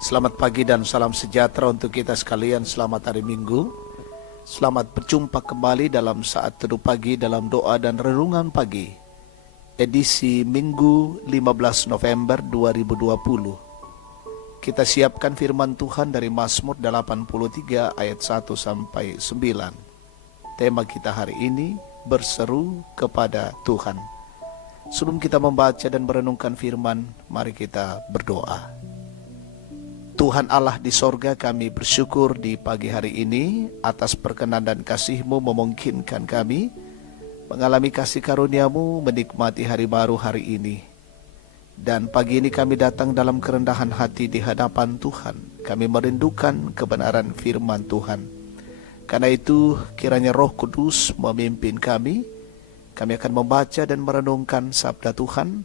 Selamat pagi dan salam sejahtera untuk kita sekalian. Selamat hari Minggu. Selamat berjumpa kembali dalam saat teduh pagi dalam doa dan renungan pagi. Edisi Minggu 15 November 2020. Kita siapkan firman Tuhan dari Mazmur 83 ayat 1 sampai 9. Tema kita hari ini, berseru kepada Tuhan. Sebelum kita membaca dan merenungkan firman, mari kita berdoa. Tuhan Allah di sorga, kami bersyukur di pagi hari ini atas perkenan dan kasih-Mu memungkinkan kami mengalami kasih karunia-Mu menikmati hari baru hari ini. Dan pagi ini kami datang dalam kerendahan hati di hadapan Tuhan. Kami merindukan kebenaran firman Tuhan. Karena itu kiranya Roh Kudus memimpin kami. Kami akan membaca dan merenungkan sabda Tuhan.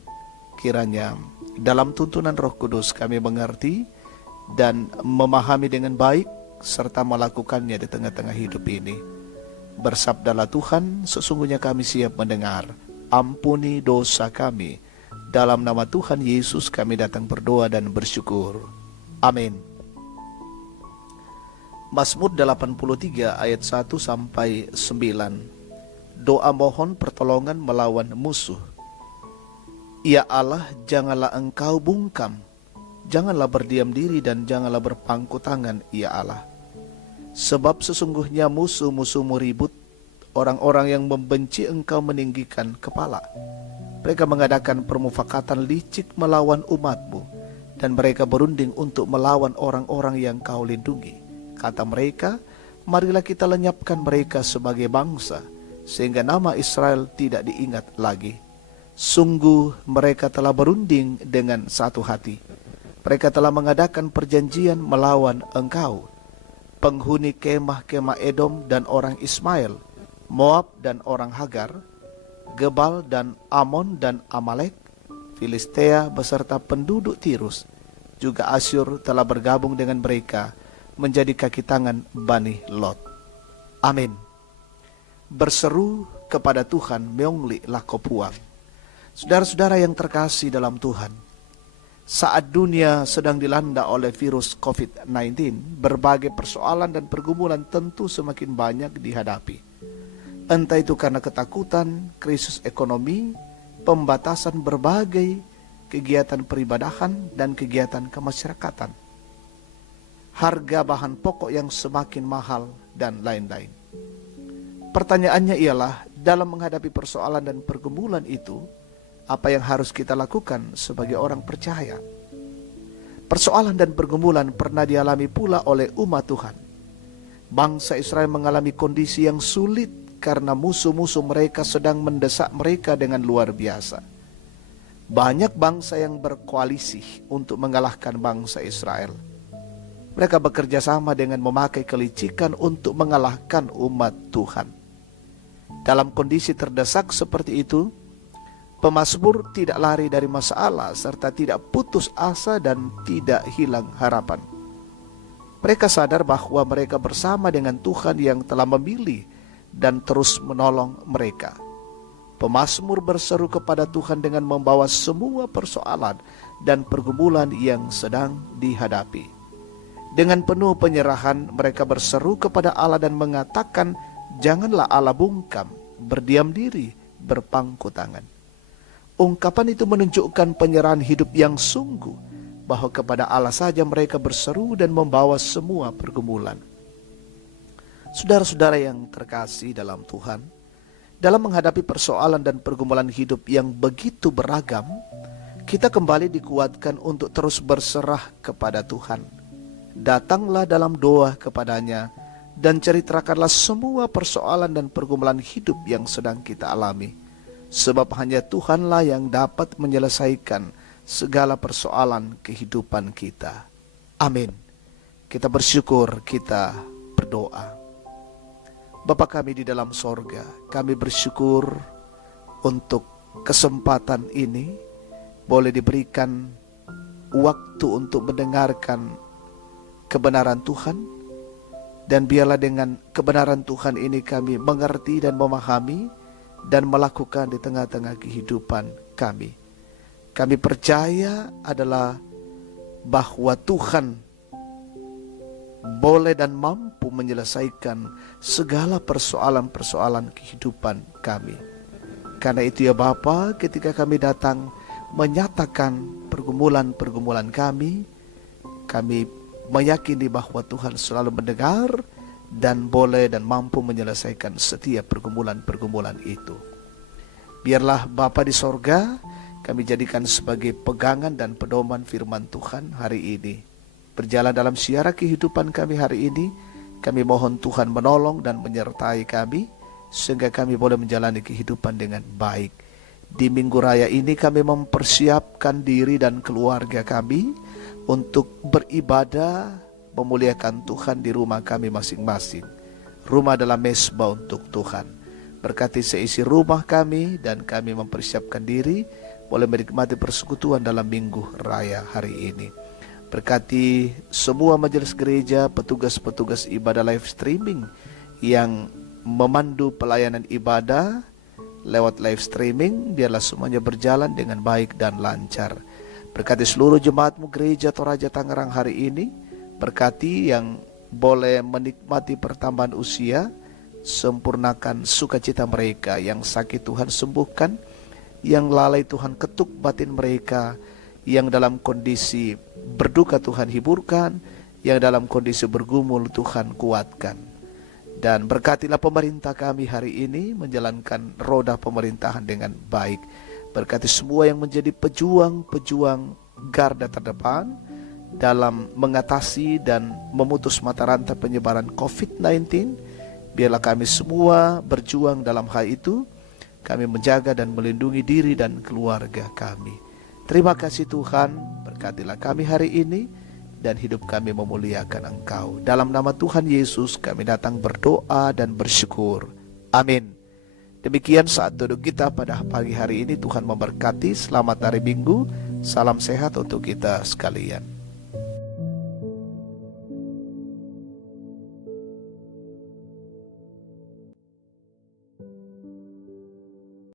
Kiranya dalam tuntunan Roh Kudus kami mengerti dan memahami dengan baik serta melakukannya di tengah-tengah hidup ini. Bersabdalah Tuhan, sesungguhnya kami siap mendengar. Ampuni dosa kami. Dalam nama Tuhan Yesus kami datang berdoa dan bersyukur. Amin. Mazmur 83 ayat 1 sampai 9. Doa mohon pertolongan melawan musuh. Ya Allah, janganlah Engkau bungkam. Janganlah berdiam diri dan janganlah berpangku tangan, ya Allah. Sebab sesungguhnya musuh-musuhmu ribut, orang-orang yang membenci Engkau meninggikan kepala. Mereka mengadakan permufakatan licik melawan umat-Mu, dan mereka berunding untuk melawan orang-orang yang Kau lindungi. Kata mereka, marilah kita lenyapkan mereka sebagai bangsa, sehingga nama Israel tidak diingat lagi. Sungguh mereka telah berunding dengan satu hati. Mereka telah mengadakan perjanjian melawan Engkau. Penghuni kemah-kemah Edom dan orang Ismail, Moab dan orang Hagar, Gebal dan Amon dan Amalek, Filistea beserta penduduk Tirus, juga Asyur telah bergabung dengan mereka menjadi kaki tangan Bani Lot. Amin. Berseru kepada Tuhan meongli lakopuang. Saudara-saudara yang terkasih dalam Tuhan, saat dunia sedang dilanda oleh virus COVID-19, berbagai persoalan dan pergumulan tentu semakin banyak dihadapi. Entah itu karena ketakutan, krisis ekonomi, pembatasan berbagai kegiatan peribadahan dan kegiatan kemasyarakatan, harga bahan pokok yang semakin mahal, dan lain-lain. Pertanyaannya ialah, dalam menghadapi persoalan dan pergumulan itu, apa yang harus kita lakukan sebagai orang percaya? Persoalan dan pergumulan pernah dialami pula oleh umat Tuhan. Bangsa Israel mengalami kondisi yang sulit karena musuh-musuh mereka sedang mendesak mereka dengan luar biasa. Banyak bangsa yang berkoalisi untuk mengalahkan bangsa Israel. Mereka bekerja sama dengan memakai kelicikan untuk mengalahkan umat Tuhan. Dalam kondisi terdesak seperti itu, pemazmur tidak lari dari masalah serta tidak putus asa dan tidak hilang harapan. Mereka sadar bahwa mereka bersama dengan Tuhan yang telah memilih dan terus menolong mereka. Pemazmur berseru kepada Tuhan dengan membawa semua persoalan dan pergumulan yang sedang dihadapi. Dengan penuh penyerahan mereka berseru kepada Allah dan mengatakan, janganlah Allah bungkam, berdiam diri, berpangku tangan. Ungkapan itu menunjukkan penyerahan hidup yang sungguh, bahwa kepada Allah saja mereka berseru dan membawa semua pergumulan. Saudara-saudara yang terkasih dalam Tuhan, dalam menghadapi persoalan dan pergumulan hidup yang begitu beragam, kita kembali dikuatkan untuk terus berserah kepada Tuhan. Datanglah dalam doa kepadanya dan ceritakanlah semua persoalan dan pergumulan hidup yang sedang kita alami. Sebab hanya Tuhanlah yang dapat menyelesaikan segala persoalan kehidupan kita. Amin. Kita bersyukur, kita berdoa. Bapa kami di dalam sorga, kami bersyukur untuk kesempatan ini boleh diberikan waktu untuk mendengarkan kebenaran Tuhan. Dan biarlah dengan kebenaran Tuhan ini kami mengerti dan memahami dan melakukan di tengah-tengah kehidupan kami. Kami percaya adalah bahwa Tuhan boleh dan mampu menyelesaikan segala persoalan-persoalan kehidupan kami. Karena itu ya Bapa, ketika kami datang menyatakan pergumulan-pergumulan kami meyakini bahwa Tuhan selalu mendengar dan boleh dan mampu menyelesaikan setiap pergumulan-pergumulan itu. Biarlah Bapa di sorga, kami jadikan sebagai pegangan dan pedoman firman Tuhan hari ini. Berjalan dalam siara kehidupan kami hari ini, kami mohon Tuhan menolong dan menyertai kami, sehingga kami boleh menjalani kehidupan dengan baik. Di Minggu Raya ini kami mempersiapkan diri dan keluarga kami untuk beribadah, memuliakan Tuhan di rumah kami masing-masing. Rumah adalah mesbah untuk Tuhan. Berkati seisi rumah kami dan kami mempersiapkan diri boleh menikmati persekutuan dalam Minggu Raya hari ini. Berkati semua majelis gereja, petugas-petugas ibadah live streaming yang memandu pelayanan ibadah lewat live streaming, biarlah semuanya berjalan dengan baik dan lancar. Berkati seluruh jemaatmu gereja Toraja Tangerang hari ini, berkati yang boleh menikmati pertambahan usia, sempurnakan sukacita mereka, yang sakit Tuhan sembuhkan, yang lalai Tuhan ketuk batin mereka, yang dalam kondisi berduka Tuhan hiburkan, yang dalam kondisi bergumul Tuhan kuatkan. Dan berkatilah pemerintah kami hari ini menjalankan roda pemerintahan dengan baik. Berkati semua yang menjadi pejuang-pejuang garda terdepan dalam mengatasi dan memutus mata rantai penyebaran COVID-19. Biarlah kami semua berjuang dalam hal itu. Kami menjaga dan melindungi diri dan keluarga kami. Terima kasih Tuhan, berkatilah kami hari ini dan hidup kami memuliakan Engkau. Dalam nama Tuhan Yesus kami datang berdoa dan bersyukur. Amin. Demikian saat duduk kita pada pagi hari ini. Tuhan memberkati. Selamat hari Minggu. Salam sehat untuk kita sekalian.